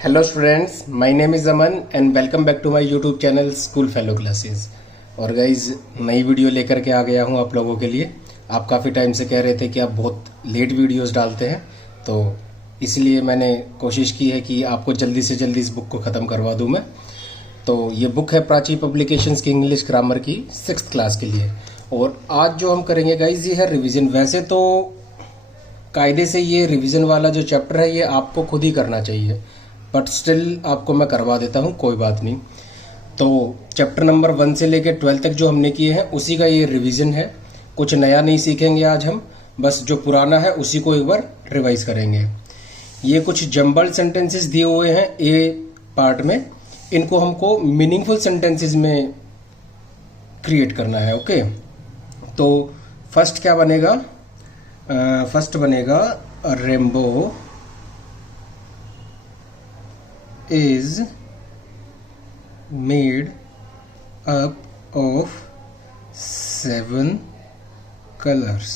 Hello students, my name is Aman and welcome back to my YouTube channel school fellow classes. और guys नई video लेकर के आ गया हूँ आप लोगों के लिए। आप काफ़ी टाइम से कह रहे थे कि आप बहुत लेट वीडियोस डालते हैं, तो इसलिए मैंने कोशिश की है कि आपको जल्दी से जल्दी इस बुक को ख़त्म करवा दूँ मैं। तो ये बुक है प्राची पब्लिकेशंस की इंग्लिश ग्रामर की 6th क्लास के लिए। और आज जो हम करेंगे गाइज ये है रिवीजन। वैसे तो कायदे से ये रिवीजन वाला जो चैप्टर है ये आपको खुद ही करना चाहिए, बट स्टिल आपको मैं करवा देता हूँ, कोई बात नहीं। तो चैप्टर नंबर 1 से लेकर 12 तक जो हमने किए हैं उसी का ये रिवीजन है। कुछ नया नहीं सीखेंगे आज हम, बस जो पुराना है उसी को एक बार रिवाइज करेंगे। ये कुछ जम्बल्ड सेंटेंसेस दिए हुए हैं ए पार्ट में, इनको हमको मीनिंगफुल सेंटेंसेस में क्रिएट करना है। ओके, तो फर्स्ट क्या बनेगा? फर्स्ट बनेगा rainbow is made up of 7 colors।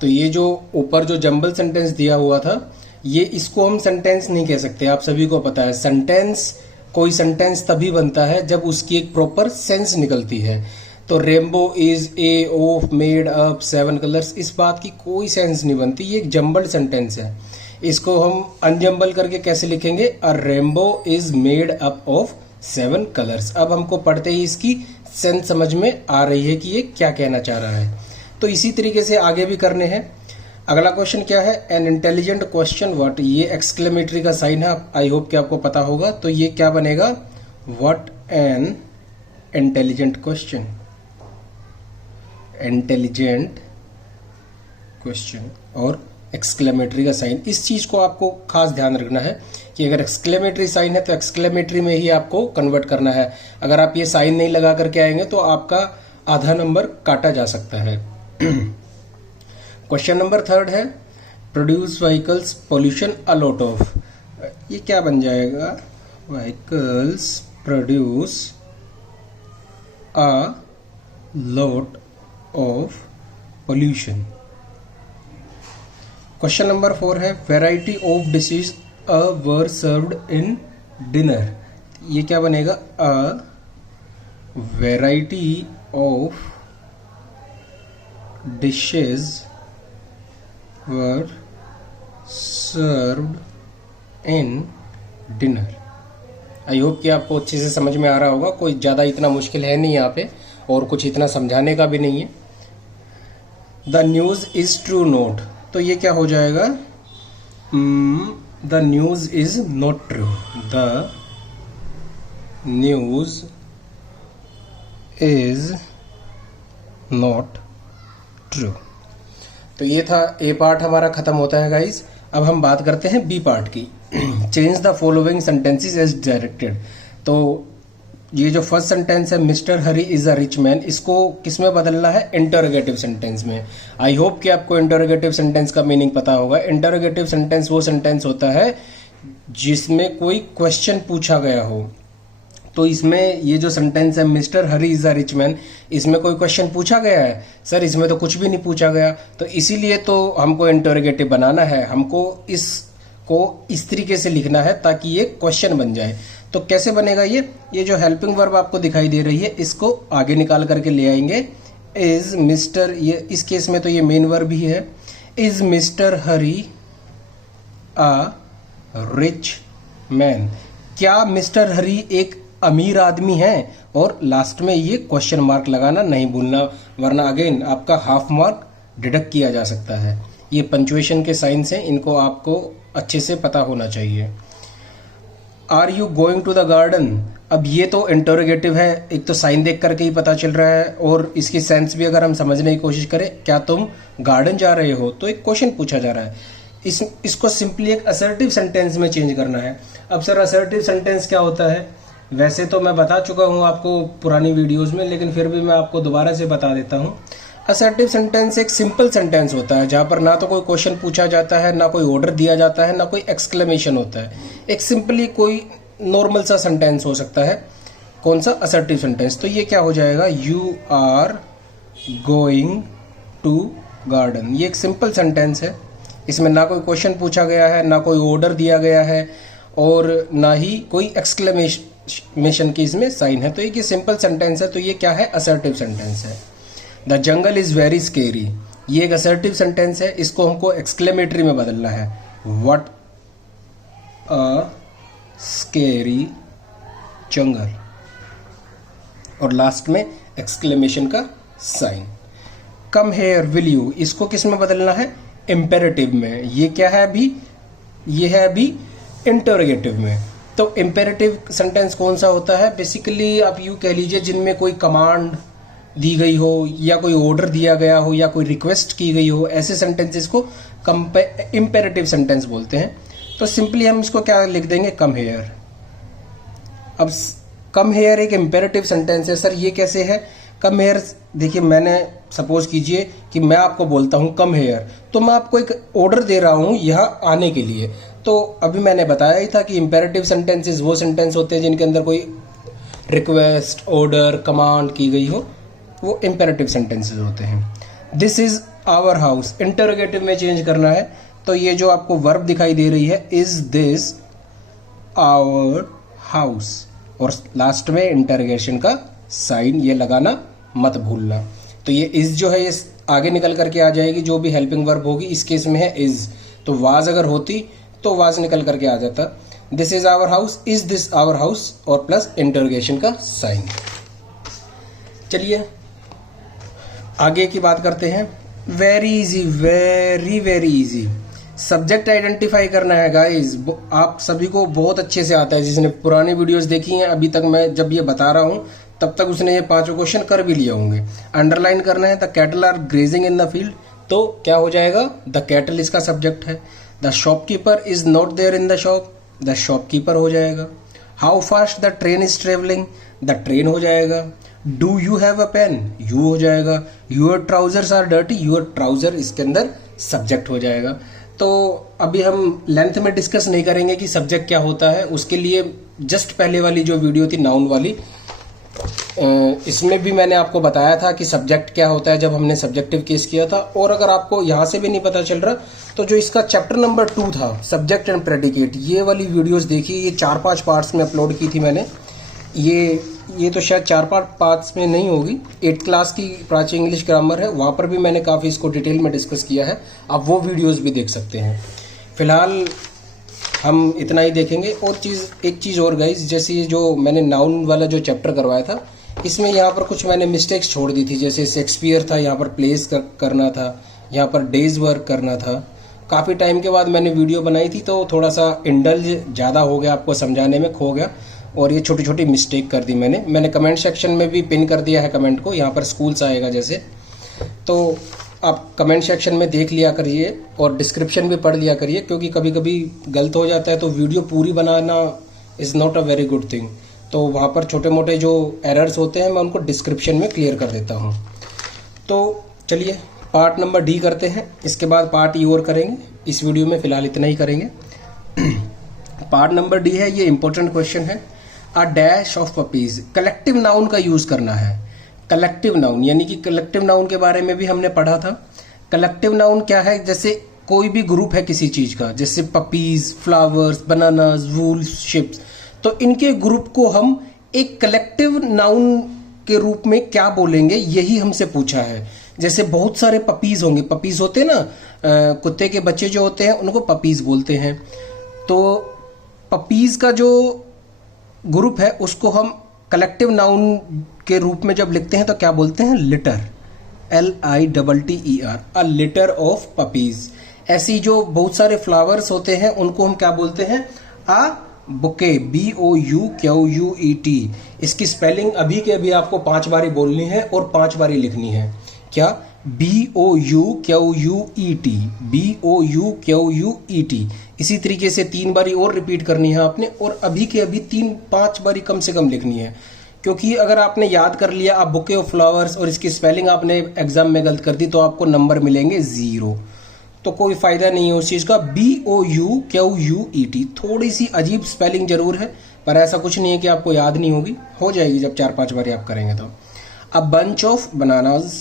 तो ये जो ऊपर जो जंबल सेंटेंस दिया हुआ था, ये इसको हम सेंटेंस नहीं कह सकते। आप सभी को पता है सेंटेंस, कोई सेंटेंस तभी बनता है जब उसकी एक प्रॉपर सेंस निकलती है। तो rainbow is a of made up 7 colours, इस बात की कोई सेंस नहीं बनती। ये एक जंबल्ड सेंटेंस है। इसको हम अनजम्बल करके कैसे लिखेंगे? अ rainbow is made up of 7 colours. अब हमको पढ़ते ही इसकी सेंस समझ में आ रही है कि ये क्या कहना चाह रहा है। तो इसी तरीके से आगे भी करने हैं। अगला क्वेश्चन क्या है? An intelligent question what. ये एक्सक्लेमेटरी का साइन है, आई होप कि आपको पता होगा। तो ये क्या बनेगा? What an intelligent question. Intelligent question और एक्सक्लेमेटरी का साइन, इस चीज को आपको खास ध्यान रखना है कि अगर एक्सक्लेमेटरी साइन है तो एक्सक्लेमेटरी में ही आपको कन्वर्ट करना है। अगर आप ये साइन नहीं लगा करके आएंगे तो आपका आधा नंबर काटा जा सकता है। क्वेश्चन नंबर 3 है produce vehicles pollution a lot of. ये क्या बन जाएगा? Vehicles produce a lot of pollution. Question number 4 है variety of dishes were served in dinner. ये क्या बनेगा? A variety of dishes were served in dinner. I hope कि आपको अच्छे से समझ में आ रहा होगा। कोई ज़्यादा इतना मुश्किल है नहीं यहाँ पे, और कुछ इतना समझाने का भी नहीं है। The news is true note. तो ये क्या हो जाएगा? The news is not true. The news is not true. तो ये था ए पार्ट, हमारा खत्म होता है गाइज। अब हम बात करते हैं बी पार्ट की। Change the following sentences as directed. तो ये जो फर्स्ट सेंटेंस है mister Hari is a rich man, इसको किस में बदलना है? इंटरोगेटिव सेंटेंस में। आई होप कि आपको इंटरोगेटिव सेंटेंस का मीनिंग पता होगा। इंटरोगेटिव सेंटेंस वो सेंटेंस होता है जिसमें कोई क्वेश्चन पूछा गया हो। तो इसमें ये जो सेंटेंस है mister Hari is a rich man, इसमें कोई क्वेश्चन पूछा गया है? सर इसमें तो कुछ भी नहीं पूछा गया। तो इसीलिए तो हमको इंटरोगेटिव बनाना है। हमको इसको इस तरीके से लिखना है ताकि ये क्वेश्चन बन जाए। तो कैसे बनेगा ये जो हेल्पिंग वर्ब आपको दिखाई दे रही है इसको आगे निकाल करके ले आएंगे। इज मिस्टर, ये इस केस में तो ये मेन वर्ब ही है। Is mister Hari a rich man. क्या मिस्टर हरी एक अमीर आदमी है? और लास्ट में ये क्वेश्चन मार्क लगाना नहीं भूलना, वरना अगेन आपका हाफ मार्क डिडक्ट किया जा सकता है। ये पंचुएशन के साइंस हैं, इनको आपको अच्छे से पता होना चाहिए। Are you going to the garden. अब ये तो इंटरोगेटिव है, एक तो साइन देख करके ही पता चल रहा है, और इसकी सेंस भी अगर हम समझने की कोशिश करें, क्या तुम गार्डन जा रहे हो? तो एक क्वेश्चन पूछा जा रहा है। इसको सिंपली एक असर्टिव सेंटेंस में चेंज करना है। अब सर असर्टिव सेंटेंस क्या होता है? वैसे तो मैं बता चुका हूँ आपको पुरानी वीडियोज में, लेकिन फिर भी मैं आपको दोबारा से बता देता हूँ। असर्टिव सेंटेंस एक सिंपल सेंटेंस होता है जहां पर ना तो कोई क्वेश्चन पूछा जाता है, ना कोई ऑर्डर दिया जाता है, ना कोई एक्सक्लेमेशन होता है। एक सिंपली कोई नॉर्मल सा सेंटेंस हो सकता है। कौन सा? Assertive sentence. तो ये क्या हो जाएगा? You are going to garden. ये एक सिंपल सेंटेंस है, इसमें ना कोई क्वेश्चन पूछा गया है, ना कोई ऑर्डर दिया गया है, और ना ही कोई एक्सक्लेमेशन की इसमें साइन है। तो ये सिंपल सेंटेंस है, तो ये क्या है, असर्टिव सेंटेंस है। The jungle is very scary, ये एक असर्टिव सेंटेंस है, इसको हमको एक्सक्लेमेटरी में बदलना है। व्हाट अ स्केरी जंगल, और लास्ट में एक्सक्लेमेशन का sign. Come here will you, इसको किस में बदलना है, इंपेरेटिव में। ये क्या है अभी, ये है अभी इंटरोगेटिव में। तो इंपेरेटिव सेंटेंस कौन सा होता है, बेसिकली आप यूं कह लीजिए जिनमें कोई कमांड दी गई हो या कोई ऑर्डर दिया गया हो या कोई रिक्वेस्ट की गई हो, ऐसे सेंटेंसेस को इंपेरेटिव सेंटेंस बोलते हैं। तो सिंपली हम इसको क्या लिख देंगे, कम हेयर। अब कम हेयर एक इंपेरेटिव सेंटेंस है। सर ये कैसे है, कम हेयर, देखिए मैंने सपोज कीजिए कि मैं आपको बोलता हूँ कम हेयर, तो मैं आपको एक ऑर्डर दे रहा हूँ यहाँ आने के लिए। तो अभी मैंने बताया ही था कि इंपेरेटिव सेंटेंसेस वो सेंटेंस होते हैं जिनके अंदर कोई रिक्वेस्ट, ऑर्डर, कमांड की गई हो, वो इंपेरेटिव सेंटेंसेस होते हैं। This is our house, interrogative में चेंज करना है, तो ये जो आपको वर्ब दिखाई दे रही है, इज दिस आवर हाउस, और लास्ट में इंटरोगेशन का साइन ये लगाना मत भूलना। तो ये इज जो है ये आगे निकल करके आ जाएगी, जो भी हेल्पिंग वर्ब होगी, इस केस में है इज। तो वाज अगर होती तो वाज निकल करके आ जाता। This is our house, is this our house, और प्लस इंटरोगेशन का साइन। चलिए आगे की बात करते हैं। Very easy, very very easy. Subject identify करना है गाइस, आप सभी को बहुत अच्छे से आता है। जिसने पुरानी वीडियोस देखी हैं अभी तक, मैं जब ये बता रहा हूं तब तक उसने ये 5 क्वेश्चन कर भी लिए होंगे। अंडरलाइन करना है, the cattle are grazing in the field, तो क्या हो जाएगा, द कैटल इसका सब्जेक्ट है। The shopkeeper is not there in the shop, the shopkeeper हो जाएगा। How fast the train is travelling, the train हो जाएगा। Do you have a pen, you हो जाएगा। Your trousers are dirty, your trouser इसके अंदर subject हो जाएगा। तो अभी हम लेंथ में डिस्कस नहीं करेंगे कि सब्जेक्ट क्या होता है, उसके लिए जस्ट पहले वाली जो वीडियो थी नाउन वाली, इसमें भी मैंने आपको बताया था कि सब्जेक्ट क्या होता है जब हमने सब्जेक्टिव केस किया था। और अगर आपको यहाँ से भी नहीं पता चल रहा तो जो इसका चैप्टर नंबर 2 था, सब्जेक्ट एंड प्रेडिकेट, ये वाली वीडियोस देखिए, ये 4-5 पार्ट्स में अपलोड की थी मैंने। ये तो शायद 4-5 पार्ट्स में नहीं होगी, 8th क्लास की प्राची इंग्लिश ग्रामर है, वहाँ पर भी मैंने काफ़ी इसको डिटेल में डिस्कस किया है, आप वो वीडियोस भी देख सकते हैं। फिलहाल हम इतना ही देखेंगे। और एक चीज़ और गाइस, जैसे ये जो मैंने नाउन वाला जो चैप्टर करवाया था, इसमें यहाँ पर कुछ मैंने मिस्टेक्स छोड़ दी थी। जैसे शेक्सपियर था, यहाँ पर प्लेस करना था, यहाँ पर डेज वर्क करना था। काफ़ी टाइम के बाद मैंने वीडियो बनाई थी, तो थोड़ा सा इंडल्ज ज़्यादा हो गया, आपको समझाने में खो गया, और ये छोटी छोटी मिस्टेक कर दी मैंने कमेंट सेक्शन में भी पिन कर दिया है कमेंट को, यहाँ पर स्कूल्स आएगा जैसे, तो आप कमेंट सेक्शन में देख लिया करिए और डिस्क्रिप्शन भी पढ़ लिया करिए, क्योंकि कभी कभी गलत हो जाता है तो वीडियो पूरी बनाना is not a very good thing. तो वहाँ पर छोटे मोटे जो एरर्स होते हैं मैं उनको डिस्क्रिप्शन में क्लियर कर देता हूँ। तो चलिए पार्ट नंबर डी करते हैं, इसके बाद पार्ट ई और करेंगे। इस वीडियो में फ़िलहाल इतना ही करेंगे। पार्ट नंबर डी है, ये इंपॉर्टेंट क्वेश्चन है। A dash of puppies, collective noun का यूज़ करना है। कलेक्टिव नाउन यानी कि कलेक्टिव नाउन के बारे में भी हमने पढ़ा था। कलेक्टिव नाउन क्या है, जैसे कोई भी ग्रुप है किसी चीज़ का, जैसे puppies, flowers, bananas, wools, ships, तो इनके ग्रुप को हम एक कलेक्टिव नाउन के रूप में क्या बोलेंगे, यही हमसे पूछा है। जैसे बहुत सारे पपीज होंगे, पपीज होते हैं ना, कुत्ते के बच्चे जो होते हैं उनको पपीज बोलते हैं। तो पपीज का जो ग्रुप है उसको हम कलेक्टिव नाउन के रूप में जब लिखते हैं तो क्या बोलते हैं, litre, LITTER, a litre of puppies. ऐसी जो बहुत सारे फ्लावर्स होते हैं उनको हम क्या बोलते हैं, अ बुके, BOUQUET। इसकी स्पेलिंग अभी के अभी आपको 5 बारी बोलनी है और 5 बारी लिखनी है। क्या, BOUQUET। इसी तरीके से 3 बारी और रिपीट करनी है आपने, और अभी के अभी 3-5 बारी कम से कम लिखनी है। क्योंकि अगर आपने याद कर लिया आप बुके ऑफ फ्लावर्स और इसकी स्पेलिंग आपने एग्जाम में गलत कर दी तो आपको नंबर मिलेंगे 0, तो कोई फायदा नहीं है उस चीज का। BOUQUET, थोड़ी सी अजीब स्पेलिंग जरूर है, पर ऐसा कुछ नहीं है कि आपको याद नहीं होगी, हो जाएगी जब 4-5 बारी आप करेंगे तो। अब बंच ऑफ बनानाज,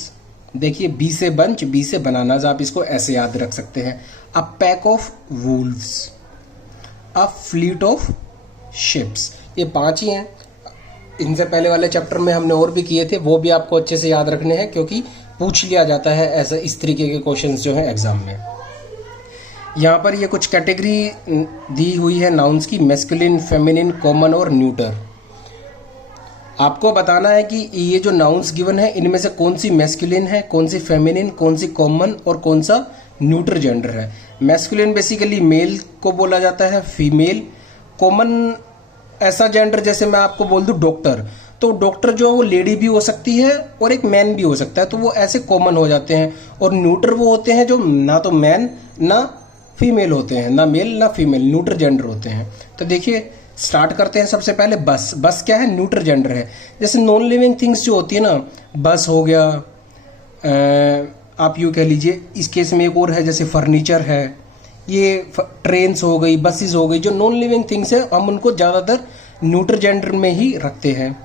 देखिए बी से बंच, बी से बनानाज, आप इसको ऐसे याद रख सकते हैं। A pack of Wolves, a fleet of ships. ये 5 ही हैं। इनसे पहले वाले चैप्टर में हमने और भी किए थे, वो भी आपको अच्छे से याद रखने हैं क्योंकि पूछ लिया जाता है ऐसा, इस तरीके के क्वेश्चंस जो हैं एग्जाम में। यहाँ पर ये कुछ कैटेगरी दी हुई है नाउन्स की, मैस्कुलिन, फेमिनिन, कॉमन और न्यूटर। आपको बताना है कि ये जो नाउन्स गिवन है इनमें से कौन सी मैस्कुलिन है, कौन सी फेमिनिन, कौन सी कॉमन और कौन सा न्यूटर जेंडर है। मैस्कुलिन बेसिकली मेल को बोला जाता है, फीमेल। कॉमन ऐसा जेंडर, जैसे मैं आपको बोल दूं डॉक्टर, तो डॉक्टर जो है वो लेडी भी हो सकती है और एक मैन भी हो सकता है, तो वो ऐसे कॉमन हो जाते हैं। और न्यूटर वो होते हैं जो ना तो मैन ना फीमेल होते हैं, ना मेल ना फीमेल, न्यूटर जेंडर होते हैं। तो देखिए स्टार्ट करते हैं। सबसे पहले बस। बस क्या है? न्यूटर जेंडर है। जैसे नॉन लिविंग थिंग्स जो होती है ना, बस हो गया, आप यूँ कह लीजिए। इस केस में एक और है, जैसे फर्नीचर है, ये ट्रेन्स हो गई, बसेस हो गई, जो नॉन लिविंग थिंग्स है हम उनको ज़्यादातर न्यूटर जेंडर में ही रखते हैं।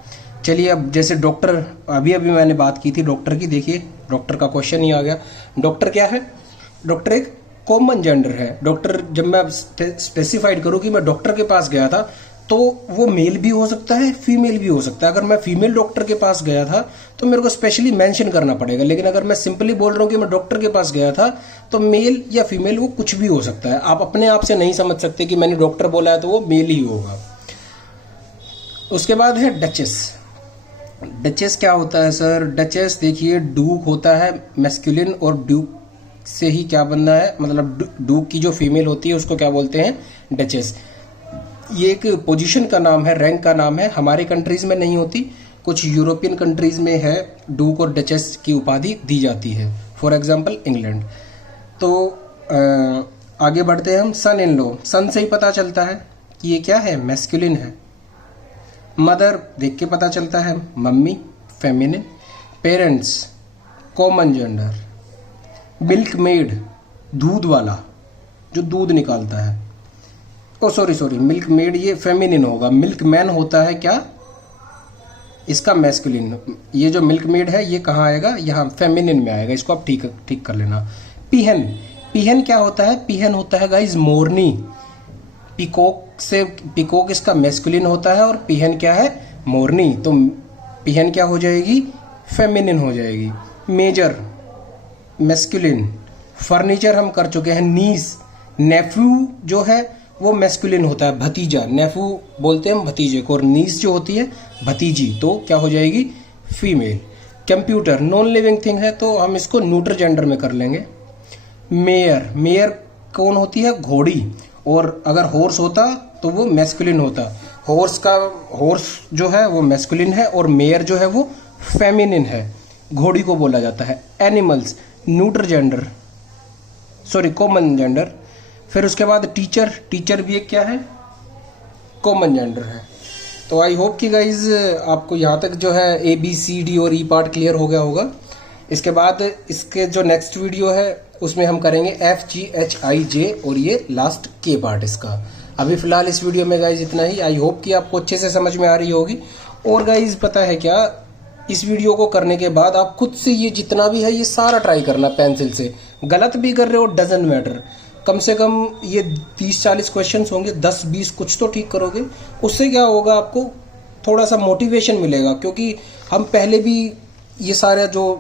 चलिए अब जैसे डॉक्टर, अभी अभी मैंने बात की थी डॉक्टर की, देखिए डॉक्टर का क्वेश्चन ही आ गया। डॉक्टर क्या है? डॉक्टर एक कॉमन जेंडर है। डॉक्टर, जब मैं स्पेसिफाइड करूँ कि मैं डॉक्टर के पास गया था, तो वो मेल भी हो सकता है, फीमेल भी हो सकता है। अगर मैं फीमेल डॉक्टर के पास गया था तो मेरे को स्पेशली मेंशन करना पड़ेगा, लेकिन अगर मैं सिंपली बोल रहा हूँ कि मैं डॉक्टर के पास गया था, तो मेल या फीमेल वो कुछ भी हो सकता है। आप अपने आप से नहीं समझ सकते कि मैंने डॉक्टर बोला है तो वो मेल ही होगा। उसके बाद है डचेस। डचेस क्या होता है सर? डचेस देखिए, डूक होता है मैस्कुलिन, और डूक से ही क्या बनना है, मतलब डूक की जो फीमेल होती है उसको क्या बोलते हैं? डचेस। ये एक पोजीशन का नाम है, रैंक का नाम है। हमारे कंट्रीज में नहीं होती, कुछ यूरोपियन कंट्रीज में है, डूक और डचेस की उपाधि दी जाती है, फॉर एग्जांपल इंग्लैंड। तो आगे बढ़ते हैं हम। सन इन लॉ। सन से ही पता चलता है कि ये क्या है? मैस्कुलिन है। मदर देख के पता चलता है, mummy, feminine. Parents, common gender. Milk made, दूध वाला जो दूध निकालता है, ओ सॉरी, मिल्क मेड ये फेमिनिन होगा। मिल्क मैन होता है क्या? इसका मैस्कुलिन। ये जो मिल्क मेड है ये कहाँ आएगा? यहाँ फेमिनिन में आएगा, इसको आप ठीक कर लेना। पीहन। पीहन क्या होता है? पीहन होता है गाइज मोरनी। पिकॉक इसका मैस्कुलिन होता है और पीहन क्या है? मोरनी। तो पीहन क्या हो जाएगी? फेमिनिन हो जाएगी। Major masculine. फर्नीचर हम कर चुके हैं। नीस। नेफ्यू जो है वो मैस्कुलिन होता है, भतीजा। नेफ्यू बोलते हैं हम भतीजे को, और नीस जो होती है भतीजी, तो क्या हो जाएगी? Female. Computer non living thing है तो हम इसको न्यूटर जेंडर में कर लेंगे। मेयर। मेयर कौन होती है? घोड़ी। और अगर हॉर्स होता तो वो मैस्कुलिन होता। हॉर्स जो है वो मैस्कुलिन है और मेयर जो है वो फेमिनिन है, घोड़ी को बोला जाता है। Animals neuter gender, sorry common gender. फिर उसके बाद टीचर। टीचर भी एक क्या है? कॉमन जेंडर है। तो आई होप कि गाइज आपको यहाँ तक जो है ABCD और E पार्ट क्लियर हो गया होगा। इसके बाद इसके जो नेक्स्ट वीडियो है उसमें हम करेंगे FGHIJ और ये लास्ट K पार्ट इसका। अभी फिलहाल इस वीडियो में गाइज इतना ही। आई होप कि आपको अच्छे से समझ में आ रही होगी। और गाइज पता है क्या, इस वीडियो को करने के बाद आप खुद से ये जितना भी है ये सारा ट्राई करना पेंसिल से। गलत भी कर रहे हो डजंट मैटर, कम से कम ये 30-40 क्वेश्चंस होंगे, 10-20 कुछ तो ठीक करोगे। उससे क्या होगा, आपको थोड़ा सा मोटिवेशन मिलेगा, क्योंकि हम पहले भी ये सारे जो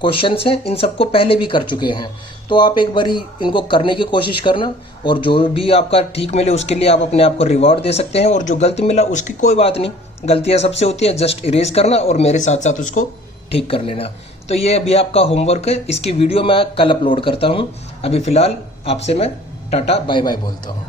क्वेश्चंस हैं इन सबको पहले भी कर चुके हैं। तो आप एक बारी इनको करने की कोशिश करना, और जो भी आपका ठीक मिले उसके लिए आप अपने आप को रिवॉर्ड दे सकते हैं, और जो गलती मिला उसकी कोई बात नहीं, गलतियां सबसे होती है, जस्ट इरेज करना और मेरे साथ साथ उसको ठीक कर लेना। तो ये अभी आपका होमवर्क है, इसकी वीडियो मैं कल अपलोड करता हूँ। अभी फ़िलहाल आपसे मैं टाटा बाय बाय बोलता हूँ।